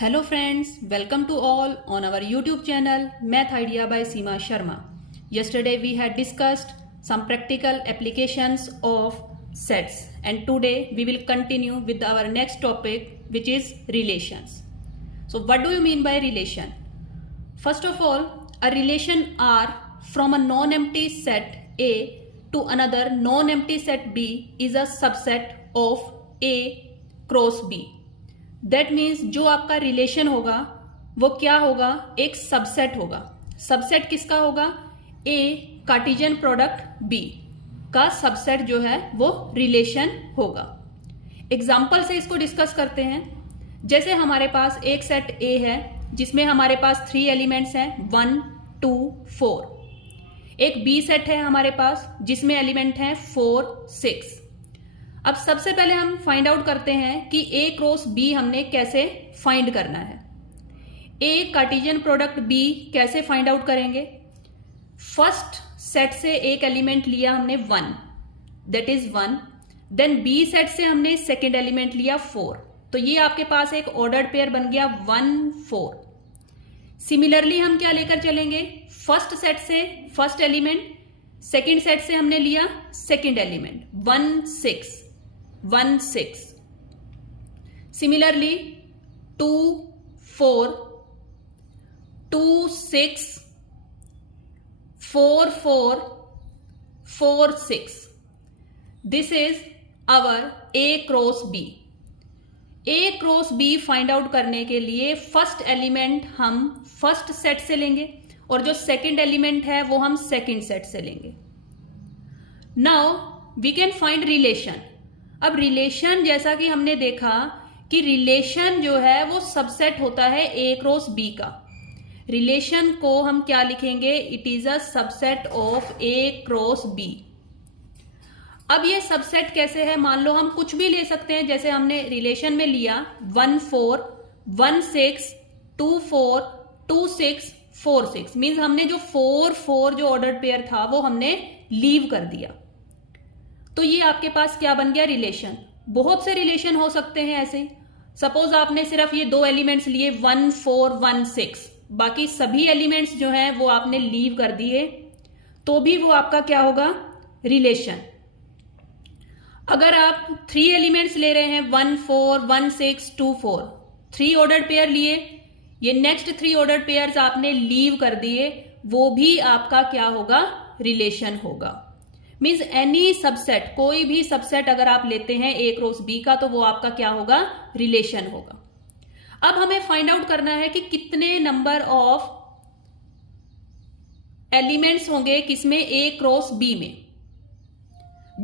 Hello friends, welcome to all on our YouTube channel Math Idea by Seema Sharma. Yesterday we had discussed some practical applications of sets and today we will continue with our next topic which is relations. So what do you mean by relation? First of all, a relation R from a non-empty set A to another non-empty set B is a subset of A cross B. That means जो आपका relation होगा वो क्या होगा, एक subset होगा. Subset किसका होगा? ए कार्टेशियन प्रोडक्ट बी का सबसेट जो है वो रिलेशन होगा. एग्जाम्पल से इसको डिस्कस करते हैं. जैसे हमारे पास एक सेट ए है जिसमें हमारे पास 3 एलिमेंट्स हैं 1, 2, 4. एक बी सेट है हमारे पास जिसमें एलिमेंट हैं 4, 6. अब सबसे पहले हम फाइंड आउट करते हैं कि ए क्रॉस बी हमने कैसे फाइंड करना है. ए कार्टेशियन प्रोडक्ट बी कैसे फाइंड आउट करेंगे? फर्स्ट सेट से एक एलिमेंट लिया हमने 1, that is 1. Then B set से हमने सेकेंड एलिमेंट लिया 4. तो ये आपके पास एक ऑर्डर्ड पेयर बन गया 1, 4. सिमिलरली हम क्या लेकर चलेंगे? फर्स्ट सेट से फर्स्ट एलिमेंट, सेकेंड सेट से हमने लिया second element 1, 6, 1, 6. Similarly 2, 4, 2, 6, 4, 4, 4, 6. This is our A cross B. A cross B find out करने के लिए फर्स्ट एलिमेंट हम फर्स्ट सेट से लेंगे और जो सेकेंड एलिमेंट है वो हम सेकेंड सेट से लेंगे. Now we can find relation. अब रिलेशन जैसा कि हमने देखा कि रिलेशन जो है वो सबसेट होता है ए क्रॉस बी का. रिलेशन को हम क्या लिखेंगे? It is a subset of A cross B. अब ये सबसेट कैसे है? मान लो हम कुछ भी ले सकते हैं. जैसे हमने रिलेशन में लिया 1, 4, 1, 6, 2, 4, 2, 6, 4, 6. मीन्स हमने जो 4, 4 जो ऑर्डर्ड पेयर था वो हमने लीव कर दिया. तो ये आपके पास क्या बन गया? रिलेशन. बहुत से रिलेशन हो सकते हैं ऐसे. सपोज आपने सिर्फ ये 2 एलिमेंट्स लिए 1, 4, 1, 6, बाकी सभी एलिमेंट्स जो हैं वो आपने लीव कर दिए, तो भी वो आपका क्या होगा? रिलेशन. अगर आप 3 एलिमेंट्स ले रहे हैं 1, 4, 1, 6, 2, 4, 3 ऑर्डर्ड पेयर लिए, ये नेक्स्ट 3 ऑर्डर्ड पेयर्स आपने लीव कर दिए, वो भी आपका क्या होगा? रिलेशन होगा. मीन्स एनी सबसेट, कोई भी सबसेट अगर आप लेते हैं ए क्रॉस बी का तो वो आपका क्या होगा? रिलेशन होगा. अब हमें फाइंड आउट करना है कि कितने नंबर ऑफ एलिमेंट्स होंगे किसमें? ए क्रॉस बी में.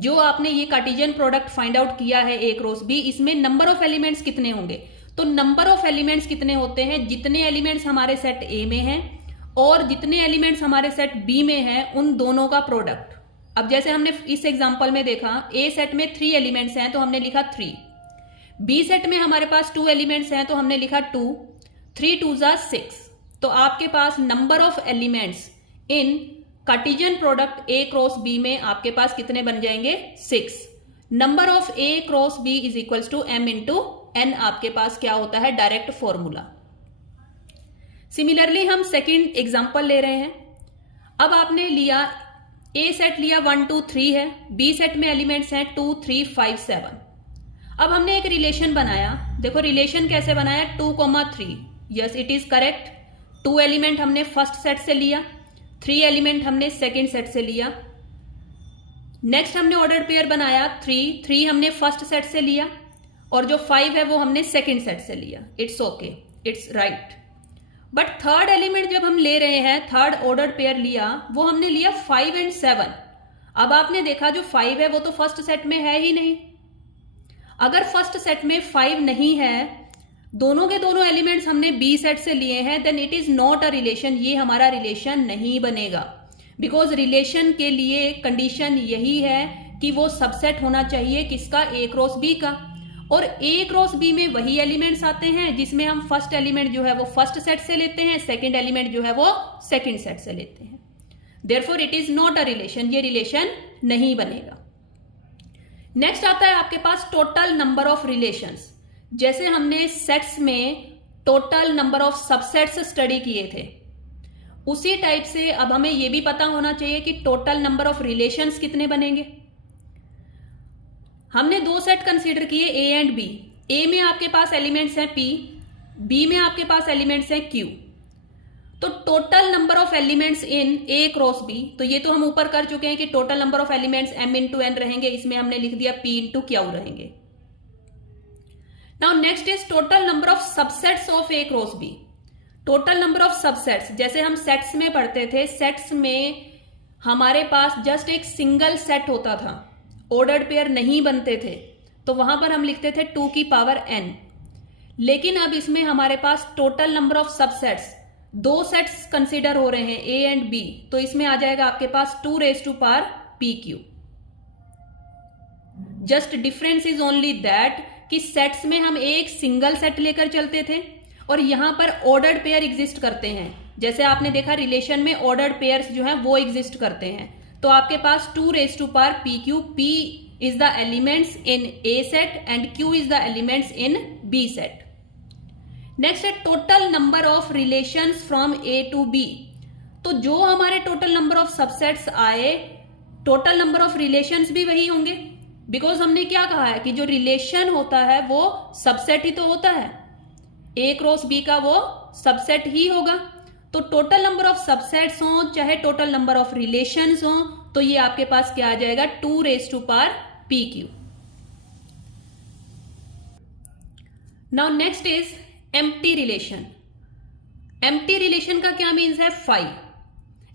जो आपने ये कार्टेशियन प्रोडक्ट फाइंड आउट किया है ए क्रॉस बी, इसमें नंबर ऑफ एलिमेंट्स कितने होंगे? तो नंबर ऑफ एलिमेंट्स कितने होते हैं? जितने एलिमेंट्स हमारे सेट ए में हैं और जितने एलिमेंट्स हमारे सेट बी में हैं उन दोनों का प्रोडक्ट. अब जैसे हमने इस एग्जांपल में देखा, ए सेट में 3 एलिमेंट्स हैं तो हमने लिखा 3. बी सेट में हमारे पास 2 एलिमेंट्स हैं तो हमने लिखा 2. 3 2 6. तो आपके पास number of elements in Cartesian product A cross B में आपके पास कितने बन जाएंगे? 6. Number of A cross B is equals to m into n. आपके पास क्या होता है? Direct formula. सिमिलरली हम सेकेंड एग्जाम्पल ले रहे हैं. अब आपने लिया ए सेट लिया 1, 2, 3 है. बी सेट में एलिमेंट्स हैं 2, 3, 5, 7. अब हमने एक रिलेशन बनाया. देखो रिलेशन कैसे बनाया? 2, 3. Yes, it is correct. 2 element हमने फर्स्ट सेट से लिया, 3 एलिमेंट हमने सेकेंड सेट से लिया. नेक्स्ट हमने ऑर्डर्ड पेयर बनाया 3 हमने फर्स्ट सेट से लिया और जो 5 है वो हमने सेकेंड सेट से लिया. It's okay, it's right. But third element जब हम ले रहे हैं, थर्ड ऑर्डर्ड पेयर लिया, वो हमने लिया 5 और 7. अब आपने देखा जो 5 है वो तो फर्स्ट सेट में है ही नहीं. अगर फर्स्ट सेट में 5 नहीं है, दोनों के दोनों एलिमेंट्स हमने बी सेट से लिए हैं, then it is not a relation. ये हमारा रिलेशन नहीं बनेगा. बिकॉज रिलेशन के लिए कंडीशन यही है कि वो सबसेट होना चाहिए किसका? ए क्रॉस बी का. और ए क्रॉस बी में वही एलिमेंट्स आते हैं जिसमें हम फर्स्ट एलिमेंट जो है वो फर्स्ट सेट से लेते हैं, सेकंड एलिमेंट जो है वो सेकंड सेट से लेते हैं. Therefore it is not a relation. ये रिलेशन नहीं बनेगा. नेक्स्ट आता है आपके पास टोटल नंबर ऑफ रिलेशंस. जैसे हमने सेट्स में total number of subsets study किए थे, उसी टाइप से अब हमें यह भी पता होना चाहिए कि टोटल नंबर ऑफ रिलेशंस कितने बनेंगे। हमने दो सेट कंसीडर किए, ए एंड बी। ए में आपके पास एलिमेंट्स हैं पी, बी में आपके पास एलिमेंट्स हैं क्यू। तो total number of elements in A cross B, तो ये तो हम ऊपर कर चुके हैं कि total number of elements m into N रहेंगे, इसमें हमने लिख दिया p इंटू क्यू रहेंगे। Now next is total number of subsets of A cross B. Total number of subsets, जैसे हम सेट्स में पढ़ते थे, सेट्स में हमारे पास जस्ट एक सिंगल सेट होता था, ऑर्डर्ड पेयर नहीं बनते थे, तो वहां पर हम लिखते थे 2 की पावर n। लेकिन अब इसमें हमारे पास टोटल नंबर ऑफ सबसेट्स, दो सेट्स कंसीडर हो रहे हैं ए एंड बी, तो इसमें आ जाएगा आपके पास 2 raise to power P Q. Just difference is only that कि सेट्स में हम एक सिंगल सेट लेकर चलते थे और यहां पर ऑर्डर्ड पेयर एग्जिस्ट करते हैं। जैसे आपने देखा रिलेशन में ऑर्डर्ड पेयर्स जो हैं वो एग्जिस्ट करते हैं, तो आपके पास 2 raise to power P Q, P is the elements in A set and Q is the elements in B set. Next है total number of relations from A to B. तो जो हमारे टोटल नंबर ऑफ सबसेट्स आए, total number of relations भी वही होंगे, because हमने क्या कहा है कि जो रिलेशन होता है वो सबसेट ही तो होता है, ए क्रॉस बी का वो सबसेट ही होगा। तो टोटल नंबर ऑफ सबसेट्स हो चाहे टोटल नंबर ऑफ रिलेशंस हो, तो ये आपके पास क्या आ जाएगा 2 raise to power P Q. Now next is empty relation. Empty relation का क्या मीन्स है 5,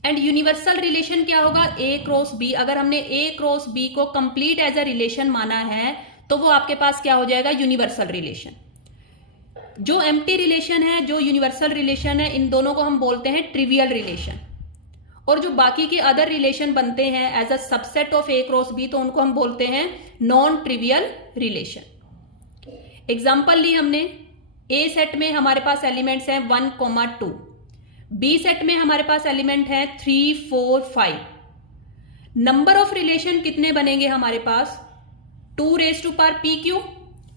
एंड यूनिवर्सल रिलेशन क्या होगा ए क्रॉस बी। अगर हमने ए क्रॉस बी को कंप्लीट एज अ रिलेशन माना है तो वो आपके पास क्या हो जाएगा यूनिवर्सल रिलेशन। जो एम्प्टी रिलेशन है, जो यूनिवर्सल रिलेशन है, इन दोनों को हम बोलते हैं ट्रिवियल रिलेशन, और जो बाकी के अदर रिलेशन बनते हैं as a subset of A cross B, तो उनको हम बोलते हैं नॉन ट्रिवियल रिलेशन। एग्जाम्पल ली हमने, ए सेट में हमारे पास एलिमेंट्स हैं 1, 2, बी सेट में हमारे पास एलिमेंट है 3, 4, 5। नंबर ऑफ रिलेशन कितने बनेंगे हमारे पास 2 raise to power P Q,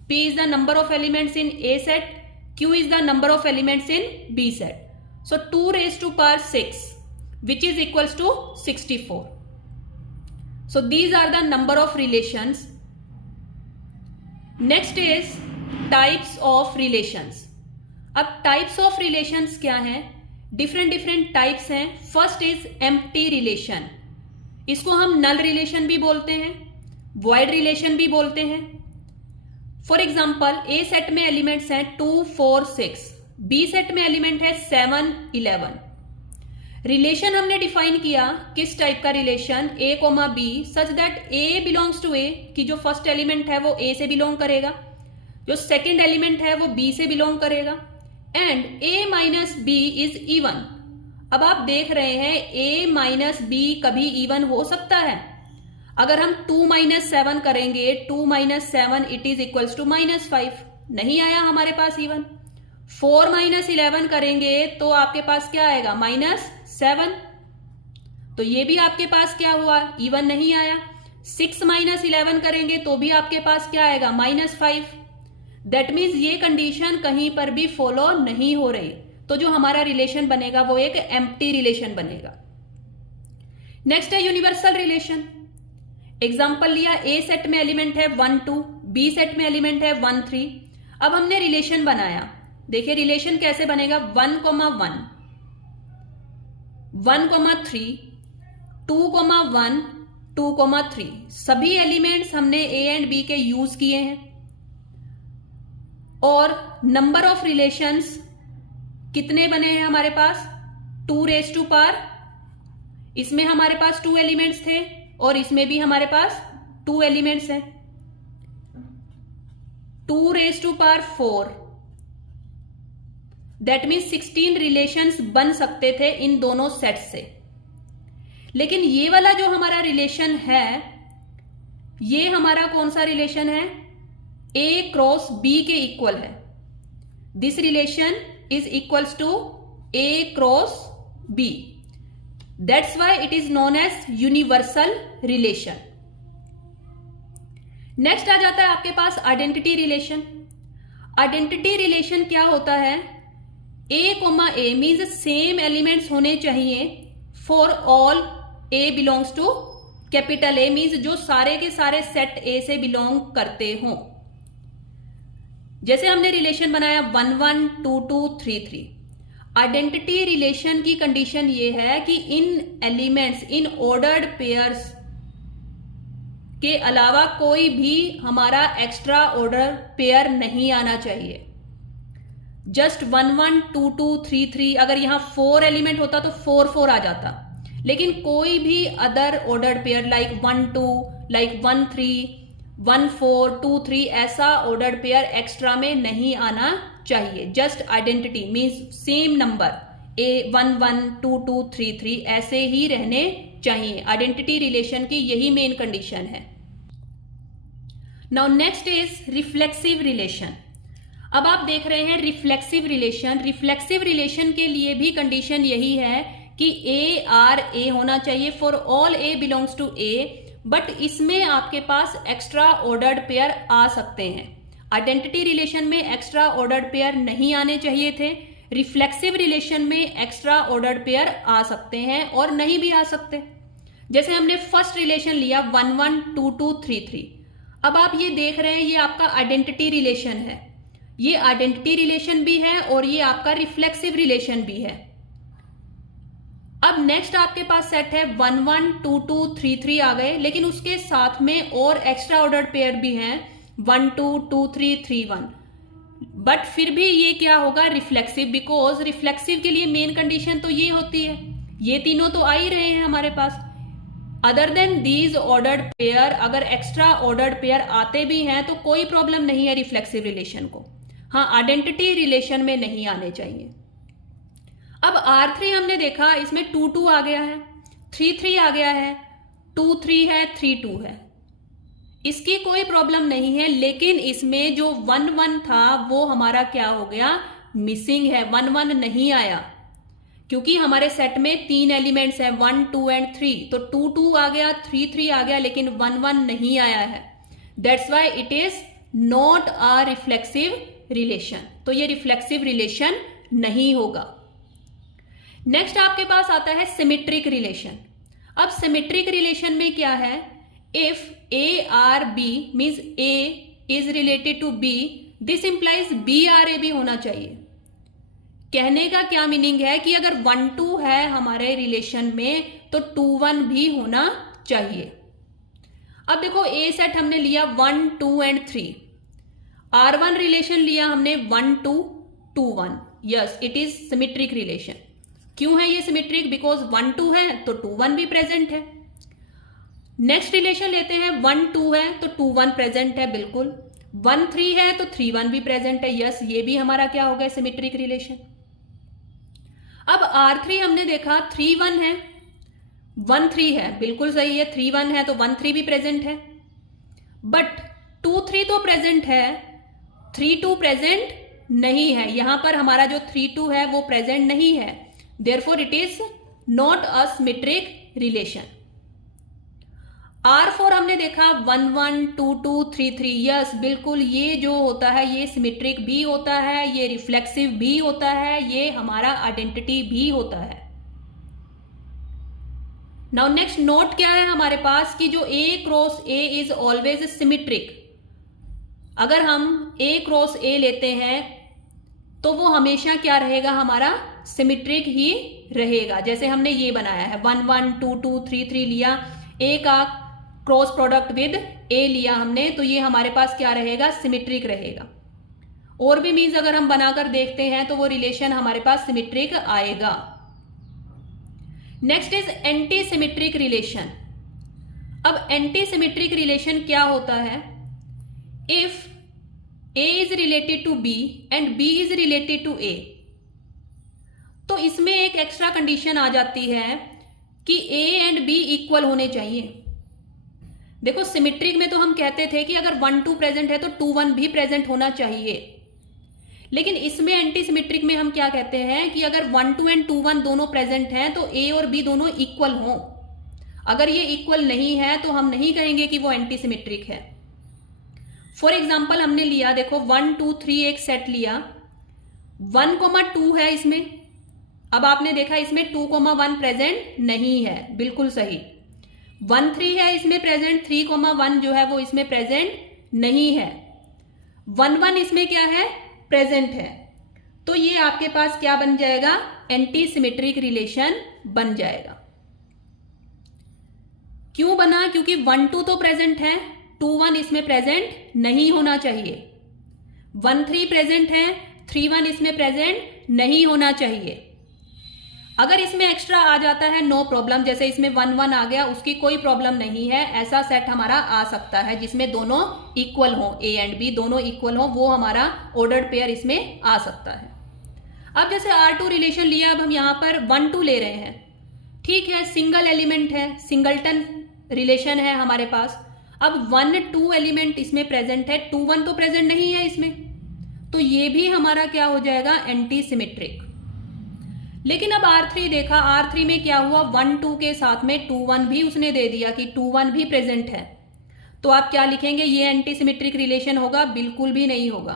P is the number of elements in A set, Q is the number of elements in B set, so 2 raise to power 6 which is equals to 64. So these are the number of relations. Next is types of relations. अब types of relations क्या हैं? different types हैं. First is empty relation. इसको हम null relation भी बोलते हैं, void relation भी बोलते हैं. For example, A सेट में एलिमेंट्स हैं 2, 4, 6, B सेट में एलिमेंट है 7, 11. रिलेशन हमने डिफाइन किया किस टाइप का relation, A comma B, such that A belongs to A, कि जो फर्स्ट एलिमेंट है वो ए से बिलोंग करेगा, जो सेकंड एलिमेंट है वो बी से बिलोंग करेगा, and A minus B is even. अब आप देख रहे हैं ए माइनस बी कभी इवन हो सकता है? अगर हम 2 - 7 करेंगे, 2 - 7 इट इज इक्वल्स टू -5, नहीं आया हमारे पास इवन। 4 - 11 करेंगे तो आपके पास क्या आएगा -7, तो ये भी आपके पास क्या हुआ इवन नहीं आया। 6 - 11 करेंगे तो भी आपके पास क्या आएगा -5। दैट मीन्स ये कंडीशन कहीं पर भी फॉलो नहीं हो रही, तो जो हमारा रिलेशन बनेगा वो एक एम्प्टी रिलेशन बनेगा। नेक्स्ट है यूनिवर्सल रिलेशन। एग्जाम्पल लिया, ए सेट में एलिमेंट है 1, 2, बी सेट में एलिमेंट है 1, 3। अब हमने रिलेशन बनाया, देखिए रिलेशन कैसे बनेगा, 1, 1, 1, 3, 2, 1, 2, 3, सभी एलिमेंट्स हमने ए एंड बी के यूज किए हैं। और नंबर ऑफ रिलेशंस कितने बने हैं हमारे पास 2 रेज टू पावर, इसमें हमारे पास 2 एलिमेंट्स थे और इसमें भी हमारे पास 2 एलिमेंट्स हैं। 2 raise to power 4, that means 16 relations बन सकते थे इन दोनों सेट से। लेकिन ये वाला जो हमारा रिलेशन है, ये हमारा कौन सा रिलेशन है, ए क्रॉस बी के इक्वल है। This relation is equals to A cross B, that's why it is known as universal relation. Next आ जाता है आपके पास आइडेंटिटी रिलेशन। आइडेंटिटी रिलेशन क्या होता है, A comma A means same elements होने चाहिए for all A belongs to capital A, means जो सारे के सारे सेट ए से बिलोंग करते हों। जैसे हमने रिलेशन बनाया 1 1 2 2 3 3। आइडेंटिटी रिलेशन की कंडीशन ये है कि इन एलिमेंट्स, इन ऑर्डर्ड पेयर्स के अलावा कोई भी हमारा एक्स्ट्रा ऑर्डर पेयर नहीं आना चाहिए। जस्ट 1 1 2 2 3 3, अगर यहां 4 एलिमेंट होता तो 4 4 आ जाता, लेकिन कोई भी other ordered pair like 1 2, like 1 3, 1 4 2 3 ऐसा ऑर्डर्ड पेयर एक्स्ट्रा में नहीं आना चाहिए। Just identity means same number A 1 1 2 2 3 3 ऐसे ही रहने चाहिए। आइडेंटिटी रिलेशन की यही मेन कंडीशन है। Now next is reflexive relation. अब आप देख रहे हैं रिफ्लेक्सिव रिलेशन। रिफ्लेक्सिव रिलेशन के लिए भी कंडीशन यही है कि ए आर ए होना चाहिए for all A belongs to A, but इसमें आपके पास एक्स्ट्रा ऑर्डर्ड पेयर आ सकते हैं। आइडेंटिटी रिलेशन में एक्स्ट्रा ऑर्डर्ड पेयर नहीं आने चाहिए थे, रिफ्लेक्सिव रिलेशन में एक्स्ट्रा ऑर्डर्ड पेयर आ सकते हैं और नहीं भी आ सकते। जैसे हमने फर्स्ट रिलेशन लिया 1 1 2 2 3 3। अब आप ये देख रहे हैं ये आपका आइडेंटिटी रिलेशन है, ये आइडेंटिटी रिलेशन भी है और ये आपका रिफ्लेक्सिव रिलेशन भी है। अब नेक्स्ट आपके पास सेट है 1 1 2 2 3 3 आ गए, लेकिन उसके साथ में और एक्स्ट्रा ऑर्डर्ड पेयर भी हैं 1 2 2 3 3 1, बट फिर भी ये क्या होगा रिफ्लेक्सिव, बिकॉज रिफ्लेक्सिव के लिए मेन कंडीशन तो ये होती है, ये तीनों तो आ ही रहे हैं हमारे पास। Other than these ordered pair अगर एक्स्ट्रा ऑर्डर्ड पेयर आते भी हैं तो कोई प्रॉब्लम नहीं है रिफ्लेक्सिव रिलेशन को। हाँ, आइडेंटिटी रिलेशन में नहीं आने चाहिए। अब R3 हमने देखा, इसमें 2 2 आ गया है, 3 3 आ गया है, 2 3 है, 3 2 है, इसकी कोई प्रॉब्लम नहीं है। लेकिन इसमें जो 1 1 था वो हमारा क्या हो गया, मिसिंग है, 1 1 नहीं आया, क्योंकि हमारे सेट में 3 एलिमेंट्स हैं 1 2 एंड 3, तो 2 2 आ गया, 3 3 आ गया, लेकिन 1 1 नहीं आया है। That's why it is not a reflexive relation, तो ये रिफ्लेक्सिव रिलेशन नहीं होगा। नेक्स्ट आपके पास आता है सिमेट्रिक रिलेशन। अब सिमेट्रिक रिलेशन में क्या है, if A R B means A is related to B, this implies B R A भी होना चाहिए। कहने का क्या मीनिंग है कि अगर 1 2 है हमारे रिलेशन में तो 2 1 भी होना चाहिए। अब देखो ए सेट हमने लिया 1 2 एंड 3, R1 रिलेशन लिया हमने 1 2 2 1, yes it is symmetric relation. क्यों है ये सिमेट्रिक, बिकॉज 1 2 है तो 2 1 भी प्रेजेंट है। नेक्स्ट रिलेशन लेते हैं 1 2 है तो 2 1 प्रेजेंट है, बिल्कुल 1 3 है तो 3 1 भी प्रेजेंट है, यस ये भी हमारा क्या हो गया सिमेट्रिक रिलेशन। अब R3 हमने देखा 3 1 है 1 3 है, बिल्कुल सही है, 3 1 है तो 1 3 भी प्रेजेंट है, बट 2 3 तो प्रेजेंट है, 3 2 प्रेजेंट नहीं है। यहां पर हमारा जो 3 2 है वो प्रेजेंट नहीं है, therefore it is not a symmetric relation। R4 हमने देखा 1 1 2 2 3 3, यस बिल्कुल ये जो होता है ये सिमेट्रिक भी होता है, ये रिफ्लेक्सिव भी होता है, ये हमारा आइडेंटिटी भी होता है। नाउ नेक्स्ट नोट क्या है हमारे पास कि जो A cross A is always symmetric. अगर हम A क्रॉस A लेते हैं तो वो हमेशा क्या रहेगा, हमारा सिमेट्रिक ही रहेगा। जैसे हमने ये बनाया है 1 1 2 2 3 3 लिया, A का क्रॉस प्रोडक्ट विद A लिया हमने, तो ये हमारे पास क्या रहेगा, सिमेट्रिक रहेगा। और भी मीन्स अगर हम बनाकर देखते हैं तो वो रिलेशन हमारे पास सिमेट्रिक आएगा। Next is anti symmetric relation. अब एंटी सिमेट्रिक रिलेशन क्या होता है, if A is related to B and B is related to A, तो इसमें एक एक्स्ट्रा कंडीशन आ जाती है कि A एंड B इक्वल होने चाहिए। देखो सिमेट्रिक में तो हम कहते थे कि अगर 1 2 प्रेजेंट है तो 2 1 भी प्रेजेंट होना चाहिए, लेकिन इसमें एंटी सिमेट्रिक में हम क्या कहते हैं कि अगर 1 2 एंड 2 1 दोनों प्रेजेंट हैं तो A और B दोनों इक्वल हों। अगर ये इक्वल नहीं है तो हम नहीं कहेंगे कि वो एंटी सिमेट्रिक है। फॉर एग्जाम्पल हमने लिया देखो 1 2 3 एक सेट लिया, 1,2 है इसमें। अब आपने देखा इसमें 2,1 प्रेजेंट नहीं है, बिल्कुल सही। 1,3 है इसमें प्रेजेंट, 3,1 जो है वो इसमें प्रेजेंट नहीं है। 1,1 इसमें क्या है, प्रेजेंट है। तो ये आपके पास क्या बन जाएगा, एंटी सिमेट्रिक रिलेशन बन जाएगा। क्यों बना, क्योंकि 1,2 तो प्रेजेंट है, 2,1 इसमें प्रेजेंट नहीं होना चाहिए। 1,3 प्रेजेंट है, 3,1 इसमें प्रेजेंट नहीं होना चाहिए। अगर इसमें एक्स्ट्रा आ जाता है नो प्रॉब्लम, जैसे इसमें 1,1 आ गया, उसकी कोई प्रॉब्लम नहीं है। ऐसा सेट हमारा आ सकता है जिसमें दोनों इक्वल हो, ए एंड बी दोनों इक्वल हो, वो हमारा ऑर्डर्ड पेयर इसमें आ सकता है। अब जैसे R2 रिलेशन लिया, अब हम यहाँ पर 1,2 ले रहे हैं, ठीक है, सिंगल एलिमेंट है, सिंगलटन रिलेशन है हमारे पास। अब 1,2 एलिमेंट इसमें प्रेजेंट है, 2,1 तो प्रेजेंट नहीं है इसमें, तो ये भी हमारा क्या हो जाएगा, एंटी सिमेट्रिक। लेकिन अब R3 देखा, R3 में क्या हुआ, 1,2 के साथ में 2,1 भी उसने दे दिया कि 2,1 भी प्रेजेंट है। तो आप क्या लिखेंगे, ये एंटी सिमेट्रिक रिलेशन होगा, बिल्कुल भी नहीं होगा,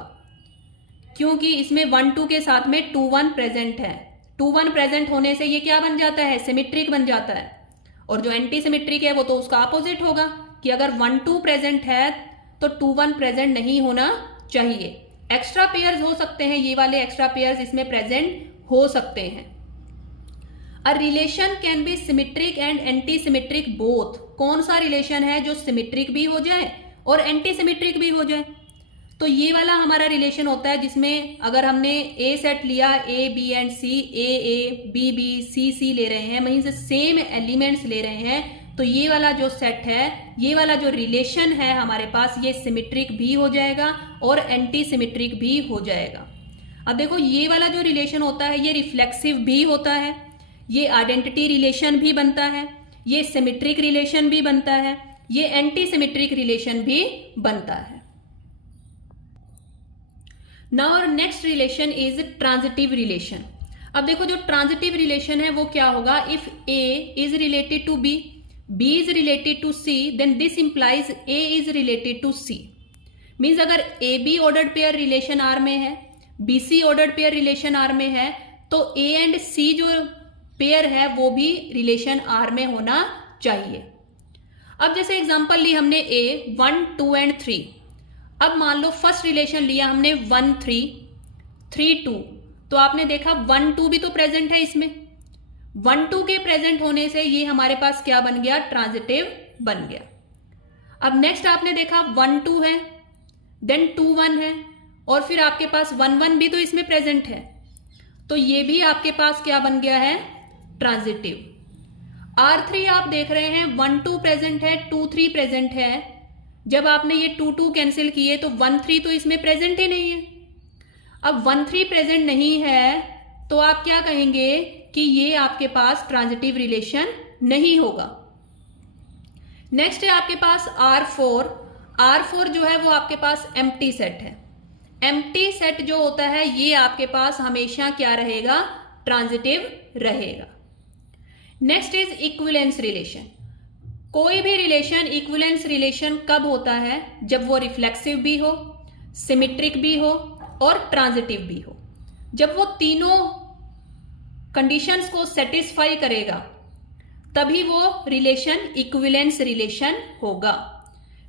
क्योंकि इसमें 1,2 के साथ में 2,1 प्रेजेंट है। 2,1 प्रेजेंट होने से ये क्या बन जाता है, सिमेट्रिक बन जाता है। और जो एंटी सिमेट्रिक है वो तो उसका अपोजिट होगा, कि अगर 1,2 प्रेजेंट है तो 2,1 प्रेजेंट नहीं होना चाहिए। एक्स्ट्रा पेयर्स हो सकते हैं, ये वाले एक्स्ट्रा पेयर्स इसमें प्रेजेंट हो सकते हैं। A relation can be symmetric and anti symmetric both. कौन सा रिलेशन है जो सिमेट्रिक भी हो जाए और एंटी सिमेट्रिक भी हो जाए, तो ये वाला हमारा रिलेशन होता है जिसमें अगर हमने ए सेट लिया, A B and C, A B B C C ले रहे हैं, वहीं से सेम एलिमेंट्स ले रहे हैं, तो ये वाला जो सेट है, ये वाला जो रिलेशन है हमारे पास, ये सिमेट्रिक भी हो जाएगा और एंटी सिमेट्रिक भी हो जाएगा। अब देखो ये वाला जो रिलेशन होता है ये रिफ्लेक्सिव भी होता है, ये आइडेंटिटी रिलेशन भी बनता है, ये सिमेट्रिक रिलेशन भी बनता है, ये एंटी सिमेट्रिक रिलेशन भी बनता है। नाउ और next relation is transitive relation. अब देखो जो ट्रांजिटिव रिलेशन है वो क्या होगा, if A is related to B, B is related to C, then this implies A is related to C. Means अगर A B ordered pair relation R में है, B C ordered pair relation R में है, तो A and सी जो pair है वो भी रिलेशन आर में होना चाहिए। अब जैसे एग्जांपल ली हमने ए 1, 2 एंड 3। अब मान लो फर्स्ट रिलेशन लिया हमने 1, 3, 3, 2, तो आपने देखा 1, 2 भी तो प्रेजेंट है इसमें। 1, 2 के प्रेजेंट होने से ये हमारे पास क्या बन गया, ट्रांजिटिव बन गया। अब नेक्स्ट आपने देखा 1, 2 है, देन 2, 1 है, और फिर आपके पास 1, 1 भी तो इसमें प्रेजेंट है, तो ये भी आपके पास क्या बन गया है, ट्रांजिटिव। R3 आप देख रहे हैं 1, 2 प्रेजेंट है, 2, 3 प्रेजेंट है। जब आपने ये 2, 2 कैंसिल किए तो 1, 3 तो इसमें प्रेजेंट ही नहीं है। अब 1, 3 प्रेजेंट नहीं है तो आप क्या कहेंगे कि ये आपके पास ट्रांजिटिव रिलेशन नहीं होगा। नेक्स्ट है आपके पास R4। R4 जो है वो आपके पास एम्प्टी सेट है। एम्प्टी सेट जो होता है ये आपके पास हमेशा क्या रहेगा, ट्रांजिटिव रहेगा। Next is equivalence relation. कोई भी रिलेशन इक्विवेलेंस रिलेशन कब होता है, जब वो रिफ्लेक्सिव भी हो, सिमेट्रिक भी हो और ट्रांजिटिव भी हो। जब वो तीनों कंडीशंस को सेटिस्फाई करेगा तभी वो रिलेशन इक्विवेलेंस रिलेशन होगा।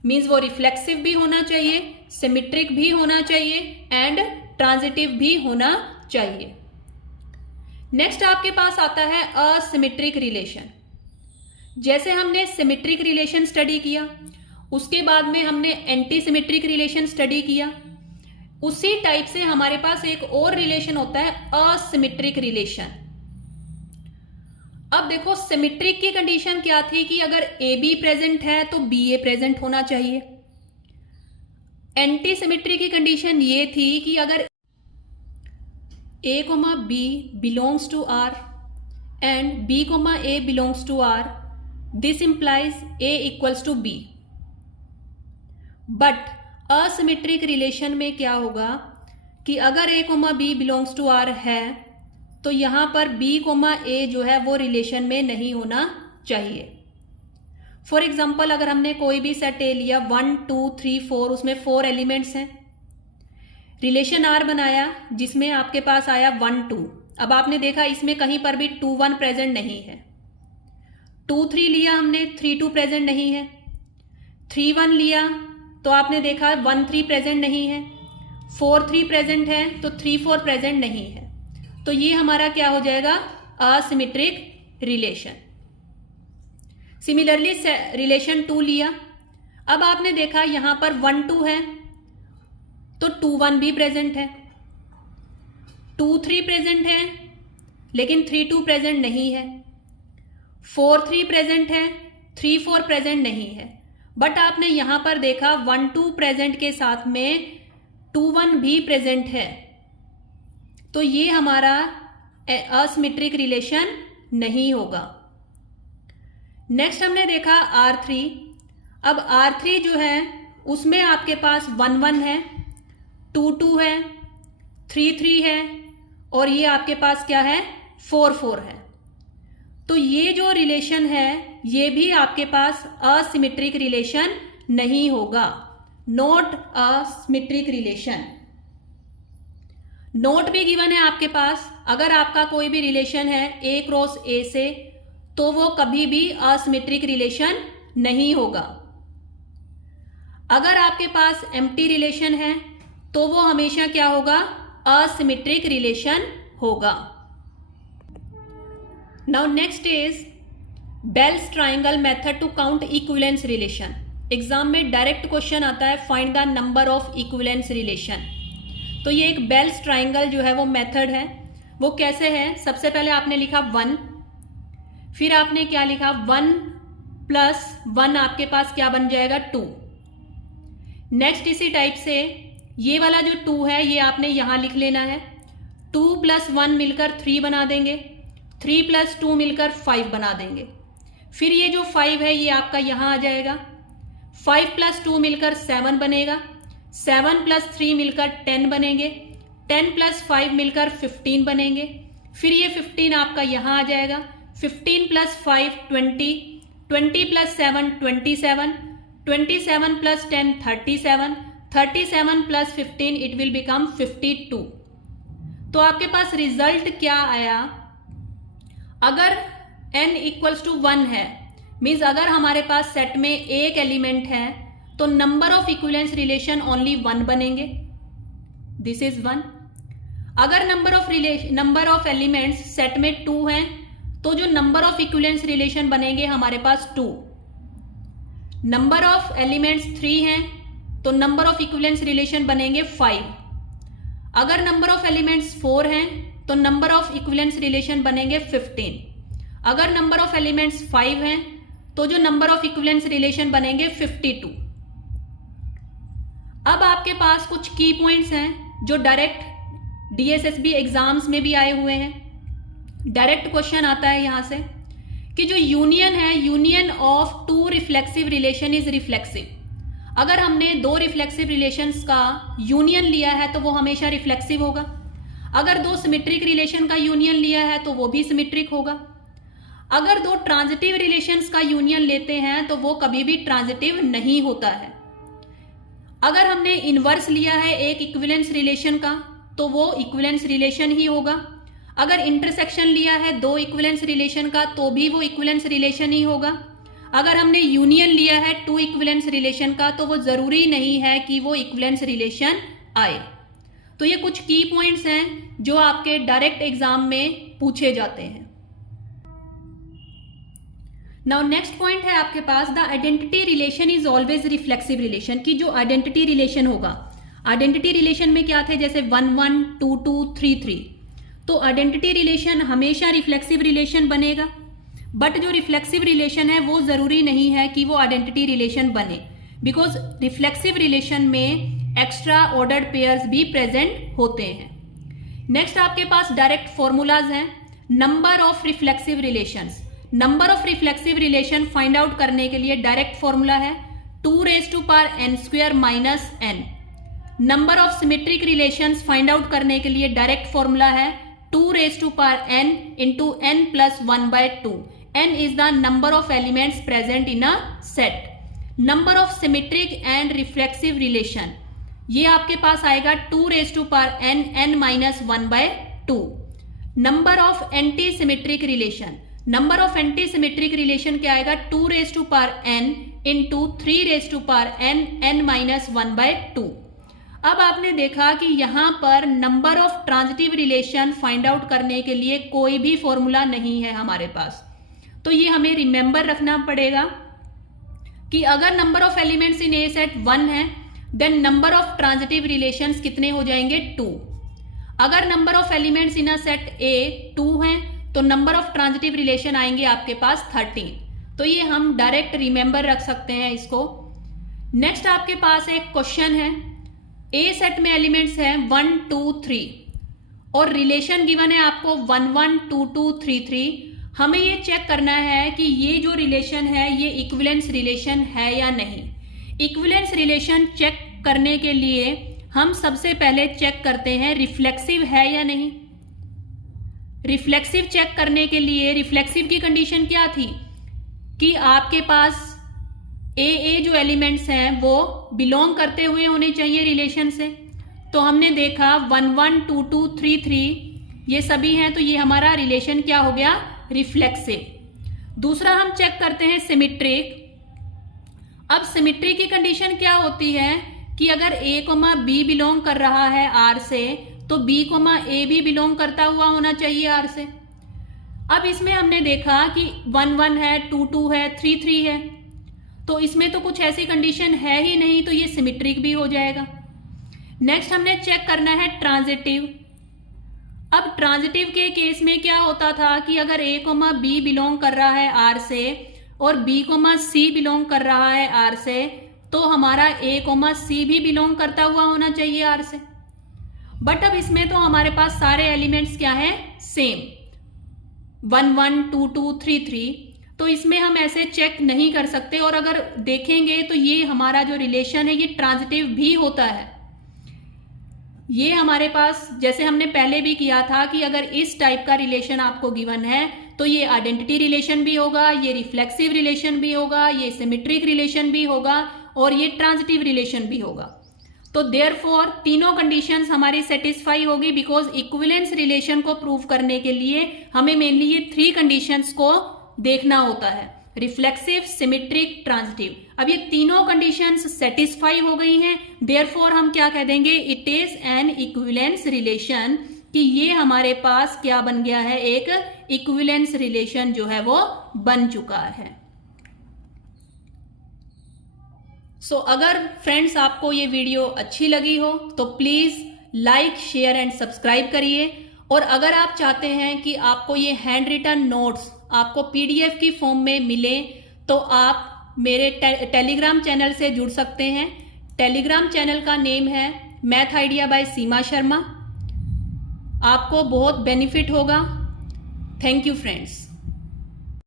मीन्स वो रिफ्लेक्सिव भी होना चाहिए, सिमेट्रिक भी होना चाहिए एंड ट्रांजिटिव भी होना चाहिए। नेक्स्ट आपके पास आता है असिमेट्रिक रिलेशन। जैसे हमने सिमेट्रिक रिलेशन स्टडी किया, उसके बाद में हमने एंटी सिमेट्रिक रिलेशन स्टडी किया, उसी टाइप से हमारे पास एक और रिलेशन होता है असिमेट्रिक रिलेशन। अब देखो सिमेट्रिक की कंडीशन क्या थी कि अगर ए बी प्रेजेंट है तो बी ए प्रेजेंट होना चाहिए। एंटी सिमेट्रिक की कंडीशन ये थी कि अगर A, B belongs to R and B, A belongs to R, this implies A equals to B. But asymmetric relation में क्या होगा कि अगर A, B belongs to R है तो यहाँ पर B, A जो है वो रिलेशन में नहीं होना चाहिए। फॉर एग्जाम्पल अगर हमने कोई भी सेट A लिया 1, 2, 3, 4, उसमें 4 एलिमेंट्स हैं, रिलेशन आर बनाया जिसमें आपके पास आया 1 2। अब आपने देखा इसमें कहीं पर भी 2 1 प्रेजेंट नहीं है। 2 3 लिया हमने, 3 2 प्रेजेंट नहीं है। 3 1 लिया तो आपने देखा 1 3 प्रेजेंट नहीं है। 4 3 प्रेजेंट है तो 3 4 प्रेजेंट नहीं है। तो ये हमारा क्या हो जाएगा, असिमेट्रिक रिलेशन। सिमिलरली रिलेशन 2 लिया, अब आपने देखा यहां पर 1 2 है तो 2 1 भी प्रेजेंट है। 2 3 प्रेजेंट है लेकिन 3 2 प्रेजेंट नहीं है। 4 3 प्रेजेंट है, 3 4 प्रेजेंट नहीं है। बट आपने यहां पर देखा 1 2 प्रेजेंट के साथ में 2 1 भी प्रेजेंट है। तो ये हमारा असिमेट्रिक रिलेशन नहीं होगा। नेक्स्ट हमने देखा R3। अब R3 जो है उसमें आपके पास 1 1 है, 2 2 है, 3 3 है और ये आपके पास क्या है, 4 4 है। तो ये जो रिलेशन है ये भी आपके पास असिमेट्रिक रिलेशन नहीं होगा, नॉट असिमेट्रिक रिलेशन। नोट भी गिवन है आपके पास, अगर आपका कोई भी रिलेशन है A क्रॉस A से तो वो कभी भी असिमेट्रिक रिलेशन नहीं होगा। अगर आपके पास एम्प्टी रिलेशन है तो वो हमेशा क्या होगा, असिमेट्रिक रिलेशन होगा। Now next is Bell's triangle method to count equivalence relation. Exam में डायरेक्ट क्वेश्चन आता है, find the number of equivalence relation. तो ये एक बेल्स ट्राइंगल जो है वो मेथड है। वो कैसे है, सबसे पहले आपने लिखा 1, फिर आपने क्या लिखा 1 प्लस 1 आपके पास क्या बन जाएगा 2। नेक्स्ट इसी टाइप से ये वाला जो 2 है ये आपने यहां लिख लेना है। 2 प्लस 1 मिलकर 3 बना देंगे, 3 प्लस 2 मिलकर 5 बना देंगे। फिर ये जो 5 है ये आपका यहां आ जाएगा। 5 प्लस 2 मिलकर 7 बनेगा, 7 प्लस 3 मिलकर 10 बनेंगे, 10 प्लस 5 मिलकर 15 बनेंगे। फिर ये 15 आपका यहां आ जाएगा। 15 plus 5 20, 20 plus 7 27, 27 plus 10 37, 37 plus 15 it will become 52। तो आपके पास रिजल्ट क्या आया, अगर n इक्वल्स टू 1 है, मीन्स अगर हमारे पास सेट में एक एलिमेंट है तो number of equivalence relation only 1 बनेंगे, दिस इज 1। अगर नंबर ऑफ एलिमेंट्स सेट में 2 हैं तो जो नंबर ऑफ इक्विवेलेंस रिलेशन बनेंगे हमारे पास 2। नंबर ऑफ एलिमेंट्स 3 हैं तो नंबर ऑफ इक्विवेलेंस रिलेशन बनेंगे 5। अगर नंबर ऑफ एलिमेंट्स 4 हैं तो नंबर ऑफ इक्विवेलेंस रिलेशन बनेंगे 15। अगर नंबर ऑफ एलिमेंट्स 5 हैं तो जो नंबर ऑफ इक्विवेलेंस रिलेशन बनेंगे 52। अब आपके पास कुछ की पॉइंट्स हैं जो डायरेक्ट डीएसएसबी एग्जाम्स में भी आए हुए हैं। डायरेक्ट क्वेश्चन आता है यहां से कि जो यूनियन है, union of 2 reflexive relation is reflexive. अगर हमने 2 रिफ्लेक्सिव रिलेशंस का यूनियन लिया है तो वो हमेशा रिफ्लेक्सिव होगा। अगर 2 सिमेट्रिक रिलेशन का यूनियन लिया है तो वो भी सिमेट्रिक होगा। अगर 2 ट्रांजिटिव रिलेशंस का यूनियन लेते हैं तो वो कभी भी ट्रांजिटिव नहीं होता है। अगर हमने इनवर्स लिया है एक इक्विवेलेंस रिलेशन का तो वो इक्विवेलेंस रिलेशन ही होगा। अगर इंटरसेक्शन लिया है 2 इक्विवेलेंस रिलेशन का तो भी वो इक्विवेलेंस रिलेशन ही होगा। अगर हमने यूनियन लिया है 2 इक्विवेलेंस रिलेशन का तो वो जरूरी नहीं है कि वो इक्विवेलेंस रिलेशन आए। तो ये कुछ की पॉइंट्स हैं जो आपके डायरेक्ट एग्जाम में पूछे जाते हैं। नाउ नेक्स्ट पॉइंट है आपके पास, the identity relation is always reflexive relation. की जो आइडेंटिटी रिलेशन होगा, आइडेंटिटी रिलेशन में क्या थे, जैसे 1 1 2 2 3 3, तो आइडेंटिटी रिलेशन हमेशा रिफ्लेक्सिव रिलेशन बनेगा। बट जो रिफ्लेक्सिव रिलेशन है वो जरूरी नहीं है कि वो आइडेंटिटी रिलेशन बने, बिकॉज रिफ्लेक्सिव रिलेशन में एक्स्ट्रा ऑर्डर्ड पेयर्स भी प्रेजेंट होते हैं। नेक्स्ट आपके पास डायरेक्ट फॉर्मूलाज हैं। Number of reflexive relations, number of reflexive relation find out करने के लिए डायरेक्ट फॉर्मूला है 2n² minus n। Number of symmetric relations find out करने के लिए डायरेक्ट फॉर्मूला है 2n into n plus 1/2। n is the number of elements present in a set। Number of symmetric and reflexive relation, ये आपके पास आएगा 2 raise to power n n minus 1/2। Number of anti symmetric relation, number of anti symmetric relation क्या आएगा 2 raise to power n into 3 raise to power n n minus 1/2। अब आपने देखा कि यहां पर number of transitive relation find out करने के लिए कोई भी फॉर्मूला नहीं है हमारे पास, तो ये हमें रिमेंबर रखना पड़ेगा कि अगर number of elements in A set 1 है then number of transitive relations कितने हो जाएंगे 2। अगर number of elements in a set A 2 हैं तो नंबर ऑफ ट्रांजिटिव रिलेशन आएंगे आपके पास 13। तो ये हम डायरेक्ट रिमेंबर रख सकते हैं इसको। नेक्स्ट आपके पास एक क्वेश्चन है, ए सेट में एलिमेंट्स हैं 1 2 3 और रिलेशन गिवन है आपको 1 1 2 2 3 3। हमें ये चेक करना है कि ये जो रिलेशन है ये इक्विवेलेंस रिलेशन है या नहीं। इक्विवेलेंस रिलेशन चेक करने के लिए हम सबसे पहले चेक करते हैं रिफ्लेक्सिव है या नहीं। रिफ्लेक्सिव चेक करने के लिए रिफ्लेक्सिव की कंडीशन क्या थी कि आपके पास ए जो एलिमेंट्स हैं वो बिलोंग करते हुए होने चाहिए रिलेशन से। तो हमने देखा 1 1 2 2 3 3 ये सभी हैं, तो ये हमारा रिलेशन क्या हो गया रिफ्लेक्सिव। दूसरा हम चेक करते हैं सिमेट्रिक। अब सिमेट्रिक की कंडीशन क्या होती है कि अगर a, b बिलोंग कर रहा है r से तो b, a भी बिलोंग करता हुआ होना चाहिए r से। अब इसमें हमने देखा कि 1 1 है 2 2 है 3 3 है, तो इसमें तो कुछ ऐसी कंडीशन है ही नहीं, तो ये सिमेट्रिक भी हो जाएगा। नेक्स्ट हमने चेक करना है ट्रांजिटिव। अब ट्रांजिटिव के केस में क्या होता था कि अगर a, b बिलोंग कर रहा है r से और b, c बिलोंग कर रहा है r से, तो हमारा a, c भी बिलोंग करता हुआ होना चाहिए r से। बट अब इसमें तो हमारे पास सारे एलिमेंट्स क्या हैं सेम 1 1 2 2 3 3, तो इसमें हम ऐसे चेक नहीं कर सकते। और अगर देखेंगे तो ये हमारा जो रिलेशन है ये ट्रांजिटिव भी होता है। ये हमारे पास जैसे हमने पहले भी किया था कि अगर इस टाइप का रिलेशन आपको गिवन है तो ये आइडेंटिटी रिलेशन भी होगा, ये रिफ्लेक्सिव रिलेशन भी होगा, ये सिमेट्रिक रिलेशन भी होगा और ये ट्रांजिटिव रिलेशन भी होगा। तो देयरफॉर तीनों कंडीशंस हमारी सेटिस्फाई होगी, बिकॉज इक्विवेलेंस रिलेशन को प्रूव करने के लिए हमें मेनली ये 3 कंडीशंस को देखना होता है, रिफ्लेक्सिव, सिमेट्रिक, ट्रांजिटिव। अब ये तीनों कंडीशंस सेटिस्फाई हो गई हैं, देयरफॉर हम क्या कह देंगे it is an equivalence relation, कि ये हमारे पास क्या बन गया है एक इक्विवेलेंस रिलेशन जो है वो बन चुका है। अगर फ्रेंड्स आपको ये वीडियो अच्छी लगी हो तो please like share and subscribe करिए। और अगर आप चाहते हैं कि आपको ये हैंड रिटन नोट्स आपको PDF की फॉर्म में मिले तो आप मेरे टेलीग्राम चैनल से जुड़ सकते हैं। टेलीग्राम चैनल का नेम है मैथ आइडिया बाय सीमा शर्मा। आपको बहुत बेनिफिट होगा। Thank you friends.